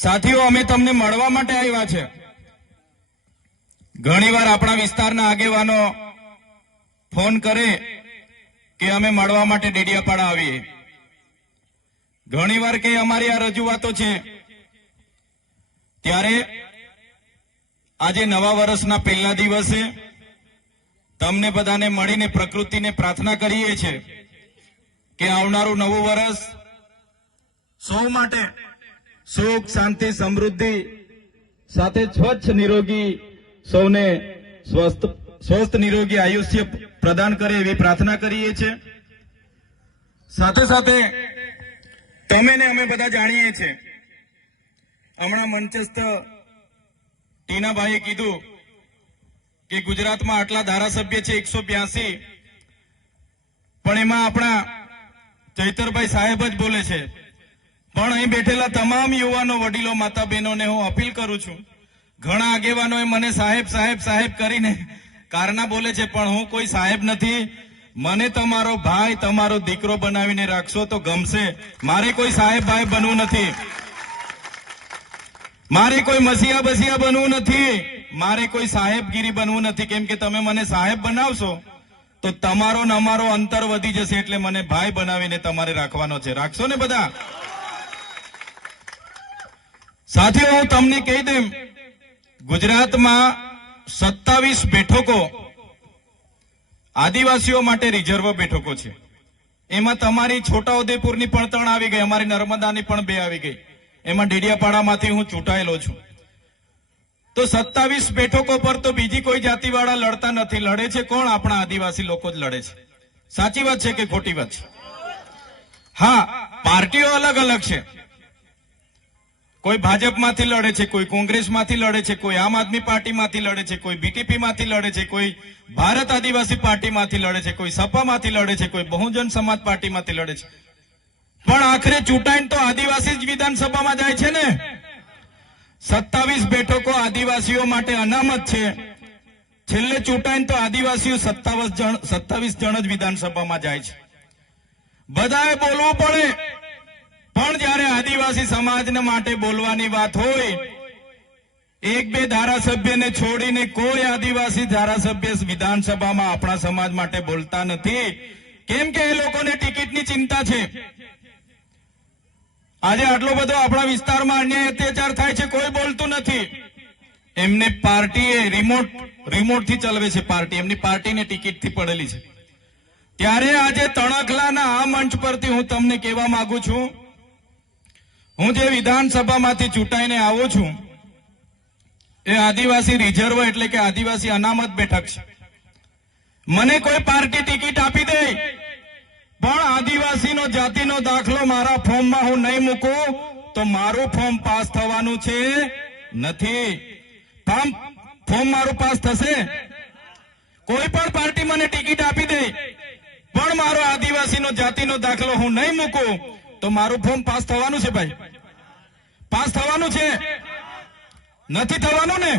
સાથીઓ, અમે તમને મળવા માટે આવ્યા છે। ઘણીવાર આપણા વિસ્તારના આગેવાનો ફોન કરે કે અમે મળવા માટે ડેડિયાપાડા આવીએ। ઘણીવાર કે અમારી આ રજૂઆતો છે, ત્યારે આજે નવા વર્ષના પહેલા દિવસે તમને બધાને મળીને પ્રકૃતિને પ્રાર્થના કરીએ છીએ કે આવનારું નવું વર્ષ સૌ માટે સુખ, શાંતિ, સમૃદ્ધિ સાથે સ્વચ્છ નિરોગી સૌને સ્વસ્થ નિરોગી આયુષ્ય પ્રદાન કરે એવી પ્રાર્થના કરીએ છીએ। સાથે સાથે તમે ને અમે બધા જાણીએ છીએ, હમણાં મંચસ્થ ટીનાભાઈએ કીધું કે ગુજરાતમાં આટલા ધારાસભ્ય છે 182, પણ એમાં આપણા ચૈતરભાઈ સાહેબ જ બોલે છે। પણ અહીં બેઠેલા તમામ યુવાનો, વડીલો, માતા બહેનોને હું અપીલ કરું છું, ઘણા આગેવાનોએ મને સાહેબ સાહેબ સાહેબ કરીને કારના બોલે છે, પણ હું કોઈ સાહેબ નથી। મને તમારો ભાઈ, તમારો દીકરો બનાવીને રાખશો તો ગમશે। મારે કોઈ સાહેબ ભાઈ બનવું નથી, મારે કોઈ મસીહા બસિયા બનવું નથી, મારે કોઈ સાહેબગીરી બનવું નથી। કેમ કે તમે મને સાહેબ બનાવશો તો તમારો ને અમારો અંતર વધી જશે, એટલે મને ભાઈ બનાવીને તમારે રાખવાનો છે। રાખશો ને બધા? સાથીઓ, હું તમને કહી દઉં, ગુજરાતમાં 27 બેઠકો આદિવાસીઓ માટે રિઝર્વ બેઠકો છે। એમાં તમારી છોટાઉદેપુરની પણ 3 આવી ગઈ, અમારી નર્મદાની પણ 2 આવી ગઈ, એમાં ડેડિયાપાડામાંથી હું ચૂંટાયેલો છું। તો 27 બેઠકો પર તો બીજી કોઈ જાતિવાળા લડતા નથી, લડે છે કોણ? આપણા આદિવાસી લોકો જ લડે છે। સાચી વાત છે કે ખોટી વાત છે? હા, પાર્ટીઓ અલગ અલગ છે, કોઈ ભાજપમાંથી લડે છે, કોઈ કોંગ્રેસમાંથી લડે છે, કોઈ આમ આદમી પાર્ટીમાંથી લડે છે, કોઈ બીટીપીમાંથી લડે છે, કોઈ ભારત આદિવાસી પાર્ટીમાંથી લડે છે, કોઈ સપામાંથી લડે છે, કોઈ બહુજન સમાજ પાર્ટીમાંથી લડે છે, પણ આખરે ચૂંટાઈને તો આદિવાસી જ વિધાનસભામાં જાય છે ને। 27 બેઠકો આદિવાસીઓ માટે અનામત છે, છેલ્લે ચૂંટાઈને તો આદિવાસીઓ 27 જણ જ વિધાનસભામાં જાય છે। બધાએ બોલવું પડે, પણ જ્યારે આદિવાસી સમાજને માટે બોલવાની વાત હોય, 1-2 ધારાસભ્યને છોડીને કોઈ આદિવાસી ધારાસભ્ય વિધાનસભામાં આપણા સમાજ માટે બોલતા નથી, કેમ કે એ લોકોને ટિકિટની ચિંતા છે। આજે આટલો બધો આપણા વિસ્તારમાં અન્યાય અત્યાચાર થાય છે, કોઈ બોલતું નથી। એમને પાર્ટીએ રિમોટથી ચલાવે છે, પાર્ટી એમની પાર્ટીને ટિકિટથી પડેલી છે। ત્યારે આજે તણખલાના આ મંચ પરથી હું તમને કહેવા માંગુ છું, હું જે વિધાનસભામાંથી ચૂંટાઈને આવું છું એ આદિવાસી રિઝર્વ એટલે કે આદિવાસી અનામત બેઠક છે। મને કોઈ પાર્ટી ટિકિટ આપી દે, પણ આદિવાસીનો જાતિનો દાખલો મારા ફોર્મમાં હું નહીં મૂકું તો મારું ફોર્મ પાસ થવાનું છે નથી। ફોર્મ મારું પાસ થશે? કોઈ પણ પાર્ટી મને ટિકિટ આપી દે, પણ મારો આદિવાસીનો જાતિનો દાખલો હું નહીં મૂકું તો મારું ફોર્મ પાસ થવાનું છે? ભાઈ, પાસ થવાનું છે? નથી થવાનું ને?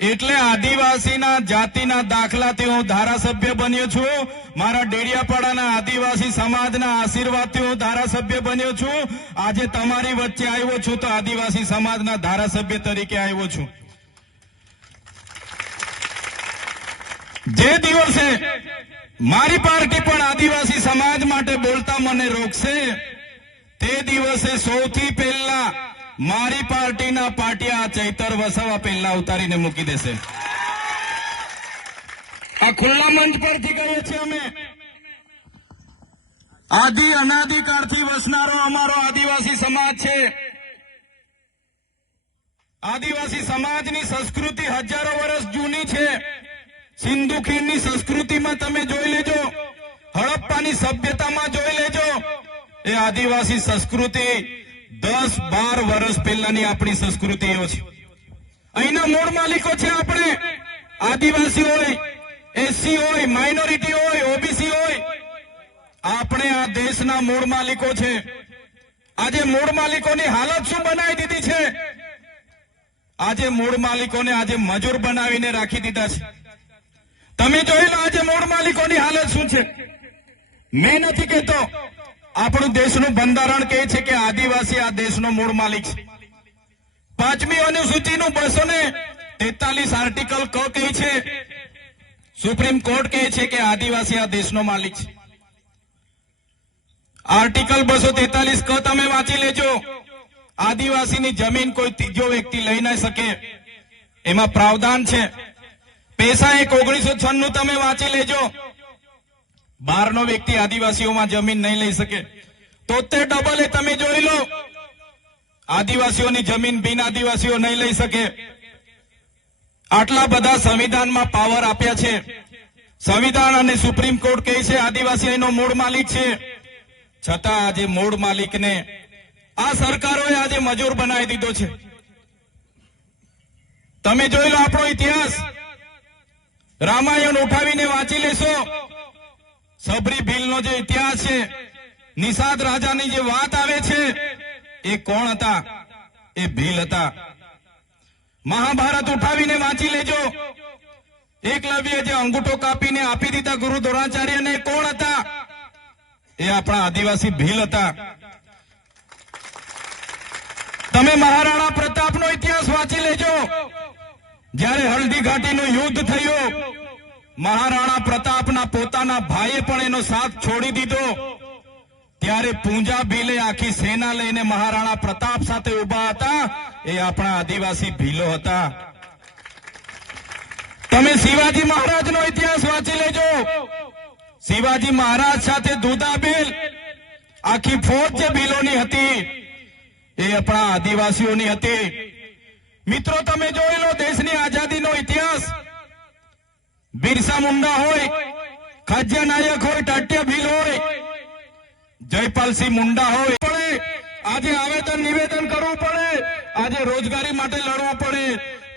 એટલે આદિવાસીના જાતિના દાખલાથી હું ધારાસભ્ય બન્યો છું, મારા ડેડિયાપાડાના આદિવાસી સમાજના આશીર્વાદથી હું ધારાસભ્ય બન્યો છું। આજે તમારી વચ્ચે આવ્યો છું તો આદિવાસી સમાજના ધારાસભ્ય તરીકે આવ્યો છું। જે દિવસે મારી પાર્ટી પણ આદિવાસી સમાજ માટે બોલતા મને રોકશે, તે દિવસે સૌથી પહેલા મારી પાર્ટીના પાટિયા ચૈતર વસાવા પહેલા ઉતારીને મૂકી દેશે। આ ખુલ્લા મંચ પરથી કહીએ છીએ અમે, આદિ અનાદિકાળથી વસનારો અમારો આદિવાસી સમાજ છે। આદિવાસી સમાજની સંસ્કૃતિ હજારો વર્ષ જૂની છે। સિંધુ ખીણની સંસ્કૃતિમાં તમે જોઈ લેજો, હડપ્પાની સભ્યતામાં જોઈ લેજો, એ આદિવાસી સંસ્કૃતિ 10-12 વર્ષ પહેલાની આપણી સંસ્કૃતિઓ છે। અહીંના મૂળ માલિકો છે આપણે, આદિવાસી હોય, એસસી હોય, માઇનોરિટી હોય, ઓબીસી હોય, આપણે આ દેશના મૂળ માલિકો છે। આજે મૂળ માલિકોની હાલત શું બનાવી દીધી છે? આજે મૂળ માલિકોને આજે મજૂર બનાવીને રાખી દીધા છે। તમે જોઈ લો આજે મૂળ માલિકોની હાલત શું છે। મેં નથી કહેતો, આપણું દેશનું બંધારણ કહે છે કે આદિવાસી આ દેશનો મૂળ માલિક છે। પાંચમી અનુસૂચિનું 243 આર્ટિકલ ક કહે છે, સુપ્રીમ કોર્ટ કહે છે કે આદિવાસી આ દેશનો માલિક છે. આર્ટિકલ 243 ક તમે વાંચી લેજો. આદિવાસીની જમીન કોઈ ત્રીજો વ્યક્તિ લઈ ન શકે, એમાં પ્રાવધાન છે. પેશા એક 1996 તમે વાંચી લેજો. 12નો વ્યક્તિ આદિવાસીઓમાં જમીન નહીં લઈ શકે. 73 એ તમે જોઈ લો, આદિવાસીઓની જમીન બિન આદિવાસીઓ નહીં લઈ શકે. આટલા બધા સંવિધાનમાં પાવર આપ્યા છે. સંવિધાન અને સુપ્રીમ કોર્ટ કહે છે આદિવાસી એનો મૂળ માલિક છે. છતાં આજે મૂળ માલિકને આ સરકારોએ આજે મજૂર બનાવી દીધો છે. તમે જોઈ લો આપણો ઇતિહાસ, રામાયણ ઉઠાવીને વાંચી લેશો. સબરી ભીલનો જે ઇતિહાસ છે, નિષાદ રાજાની જે વાત આવે છે, એ કોણ હતા? એ ભીલ હતા. મહાભારત ઉઠાવીને વાંચી લેજો. એકલવ્ય જે અંગૂઠો કાપીને આપી દીધા ગુરુ દ્રોણાચાર્યને, કોણ હતા? એ આપણા આદિવાસી ભીલ હતા. તમે મહારાણા પ્રતાપનો ઇતિહાસ વાંચી લેજો. જ્યારે હલ્દી ઘાટીનું યુદ્ધ થયું, મહારાણા પ્રતાપના પોતાના ભાઈએ પણ એનો સાથ છોડી દીધો. ત્યારે પૂંજા ભીલે આખી સેના લઈને મહારાણા પ્રતાપ સાથે ઉભા હતા. એ આપણા આદિવાસી ભીલો હતા. તમે શિવાજી મહારાજનો ઇતિહાસ વાંચી લેજો. શિવાજી મહારાજ સાથે દુધાબેલ, આખી ફોજ જે ભીલોની હતી, એ આપણા આદિવાસીઓની હતી. મિત્રો તમે જોઈ લો દેશની આઝાદીનો ઇતિહાસ. બિરસા મુંડા હોય, ખાજ્યા નાયક હોય, ટાટિયા ભીલ હોય, જયપાલસિંહ મુંડા હોય, આજે આવેદન નિવેદન કરવું પડે, આજે રોજગારી માટે લડવું પડે.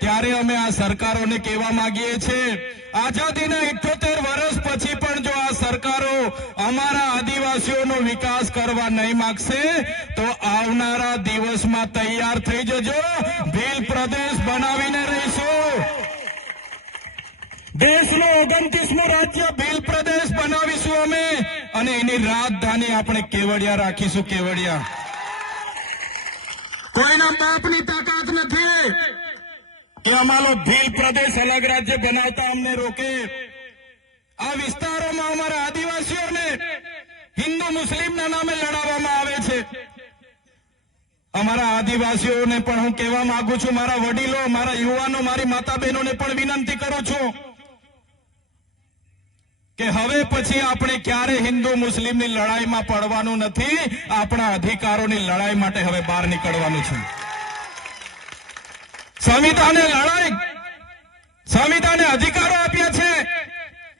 ત્યારે અમે આ સરકારોને કહેવા માંગીએ છીએ, આઝાદીના 78 વર્ષ પછી પણ જો આ સરકારો અમારા આદિવાસીઓનો વિકાસ કરવા નહીં માંગશે તો આવનારા દિવસમાં તૈયાર થઈ જજો. ભીલ પ્રદેશ બનાવીને રહીશું. દેશનો 29મો રાજ્ય ભીલ પ્રદેશ બનાવીશું અમે, અને એની રાજધાની આપણે કેવડિયા રાખીશું. કેવડિયા. કોઈના બાપની તાકાત નથી કે અમારો ભીલ પ્રદેશ અલગ રાજ્ય બનાવતા અમને રોકે. આ વિસ્તારોમાં અમારા આદિવાસીઓને હિન્દુ મુસ્લિમના નામે લડાવવામાં આવે છે. અમારા આદિવાસીઓને પણ હું કહેવા માંગુ છું, મારા વડીલો, મારા યુવાનો, મારી માતા બહેનોને પણ વિનંતી કરું છું કે હવે પછી આપણે ક્યારે હિન્દુ મુસ્લિમની લડાઈમાં પડવાનું નથી. આપણા અધિકારોની લડાઈ માટે હવે બહાર નીકળવાનું છે. સંવિધાને લડાઈ, સંવિધાને અધિકારો આપ્યા છે.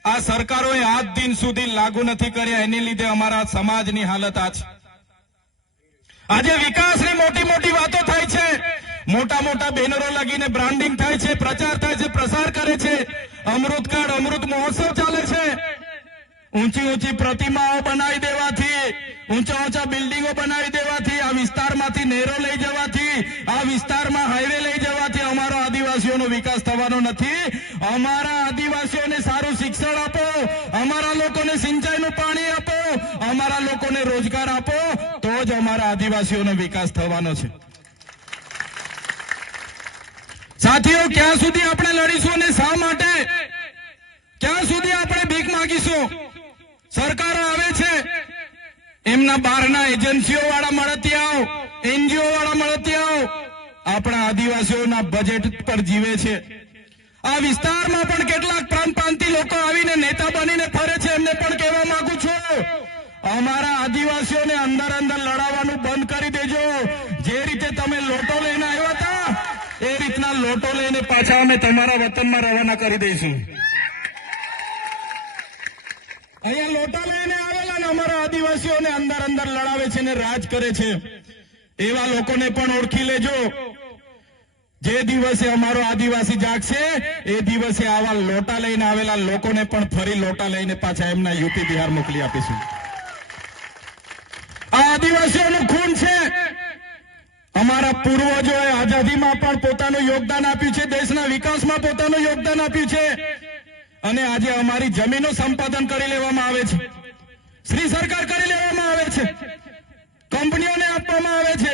આ સરકારોએ આજ દિન સુધી લાગુ નથી કર્યા. એની લીધે અમારા સમાજની હાલત આ છે. આજે વિકાસની મોટી મોટી વાતો થાય છે, મોટા મોટા બેનરો લગીને બ્રાન્ડિંગ થાય છે, પ્રચાર થાય છે, પ્રસાર કરે છે. અમૃતકાળ, અમૃત મહોત્સવ ચાલે છે. ઊંચી ઊંચી પ્રતિમાઓ બનાવી દેવાથી, ઊંચા ઊંચા બિલ્ડિંગો બનાવી દેવાથી, આ વિસ્તારમાંથી નહેરો લઈ જવાથી, આ વિસ્તારમાં હાઈવે લઈ જવાથી અમારા આદિવાસીઓનો વિકાસ થવાનો નથી. અમારા આદિવાસીઓને સારું શિક્ષણ આપો, અમારા લોકોને સિંચાઈનું પાણી આપો, અમારા લોકોને રોજગાર આપો, તો જ અમારા આદિવાસીઓનો વિકાસ થવાનો છે. સાથીઓ, ક્યાં સુધી આપણે લડીશું અને શા માટે? ક્યાં સુધી આપણે ભીખ માંગીશું? સરકારો આવે છે, એમના બહારના એજન્સીઓ વાળા મળતિયાઓ, એનજીઓ વાળા મળતિયાઓ આપણા આદિવાસીઓના બજેટ પર જીવે છે. આ વિસ્તારમાં પણ કેટલાક પ્રાંતપાંતી લોકો આવીને નેતા બનીને ફરે છે. એમને પણ કહેવા માંગુ છું, અમારા આદિવાસીઓને અંદર અંદર લડાવવાનું બંધ કરી દેજો. જે રીતે તમે લોટો લઈને આવ્યા હતા, એ રીતના લોટો લઈને પાછા અમે તમારા વતનમાં રવાના કરી દઈશું. અહીંયા લોટા લઈને આવેલા ને અમારા આદિવાસીઓને અંદર અંદર લડાવે છે ને રાજ કરે છે. એવા લોકોને પણ ઓળખી લેજો. જે દિવસે અમારો આદિવાસી જાગશે, એ દિવસે આવા લોટા લઈને આવેલા લોકોને પણ ફરી લોટા લઈને પાછા એમના યુપી બિહાર મોકલી આપીશું. આ આદિવાસીઓનું ખૂન છે. અમારા પૂર્વજોએ આઝાદીમાં પણ પોતાનું યોગદાન આપ્યું છે, દેશના વિકાસમાં પોતાનું યોગદાન આપ્યું છે. અને આજે અમારી જમીનો સંપાદન કરી લેવામાં આવે છે, શ્રી સરકાર કરી લેવામાં આવે છે, કંપનીઓને આપવામાં આવે છે.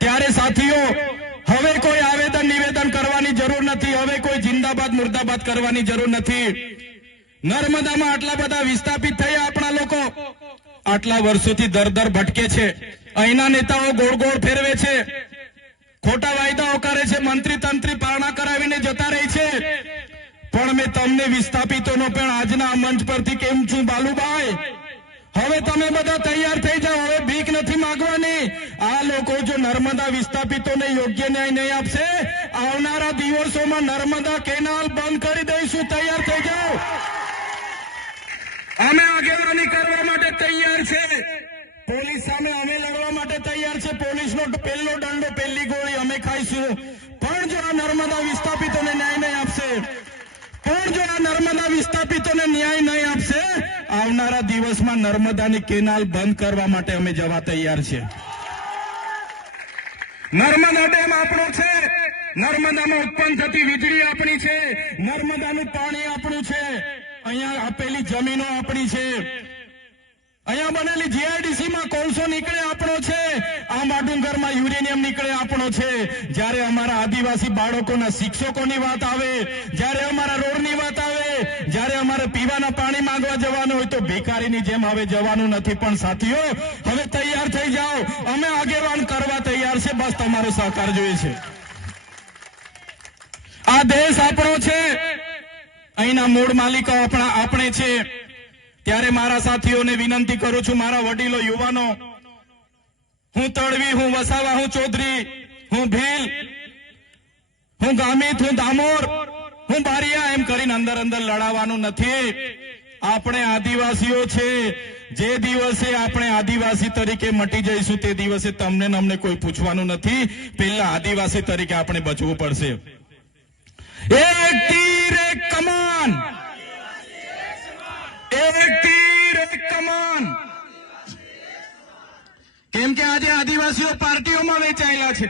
ત્યારે સાથીઓ, હવે મુર્દાબાદ કરવાની જરૂર નથી. નર્મદામાં આટલા બધા વિસ્થાપિત થયા આપણા લોકો, આટલા વર્ષોથી દર ભટકે છે. અહીંના નેતાઓ ગોળ ગોળ ફેરવે છે, ખોટા વાયદાઓ કરે છે, મંત્રી તંત્રી પારણા કરાવીને જતા રહે છે. પણ મેં તમને વિસ્થાપિતોનો પણ આજના આ મંચ પરથી કેમ છું બાલુભાઈ, હવે તમે બધા તૈયાર થઈ જાઓ. હવે ભીખ નથી માંગવાની. આ લોકો જો નર્મદા વિસ્થાપિતોને યોગ્ય ન્યાય નહીં આપશે, આવનારા દિવસોમાં નર્મદા કેનાલ બંધ કરી દઈશું. તૈયાર થઈ જાઓ. અમે આગેવાની કરવા માટે તૈયાર છે. પોલીસ સામે અમે લડવા માટે તૈયાર છે. પોલીસનો પહેલો દંડો, પહેલી ગોળી અમે ખાઈશું. પણ જો આ નર્મદા વિસ્થાપિતોને ન્યાય નહીં આપશે, આવનારા દિવસમાં નર્મદાની કેનાલ બંધ કરવા માટે અમે જવા તૈયાર છે. નર્મદા ડેમ આપણો છે, નર્મદામાં ઉત્પન્ન થતી વીજળી આપણી છે, નર્મદાનું પાણી આપણું છે, અહીંયા આપેલી જમીનો આપણી છે, અહીંયા બનેલી જીઆઈડીસીમાં કોલસો નીકળે આપણો છે, આંબા ડુંગરમાં યુરેનિયમ નીકળે આપણો છે. જ્યારે અમારા આદિવાસી બાળકોના શિક્ષકોની વાત આવે, જ્યારે અમારા રોડની વાત આવે, જ્યારે અમારે પીવાના પાણી માંગવા જવાનું હોય તો ભિખારીની જેમ હવે જવાનું નથી. પણ સાથીઓ, હવે તૈયાર થઈ જાઓ. અમે આગેવાન કરવા તૈયાર છે. બસ તમારો સહકાર જોઈએ છે. આ દેશ આપણો છે, અહીંના મૂળ માલિકો આપણે છે. ત્યારે મારા સાથીઓને વિનંતી કરું છું, મારા વડીલો, યુવાનો, હું તડવી, હું વસાવા, હું ચૌધરી, હું ભીલ, હું ગામિત, હું દામોર, હું બારિયા એમ કરીને અંદર લડાવવાનું નથી. આપણે આદિવાસીઓ છે. જે દિવસે આપણે આદિવાસી તરીકે મટી જઈશું તે દિવસે તમને ને અમને કોઈ પૂછવાનું નથી. પહેલા આદિવાસી તરીકે આપણે બચવું પડશે. એક તીર એક કમાન, એક તીર એક કમાન. કેમ કે આજે આદિવાસીઓ પાર્ટીઓમાં વેચાયેલા છે.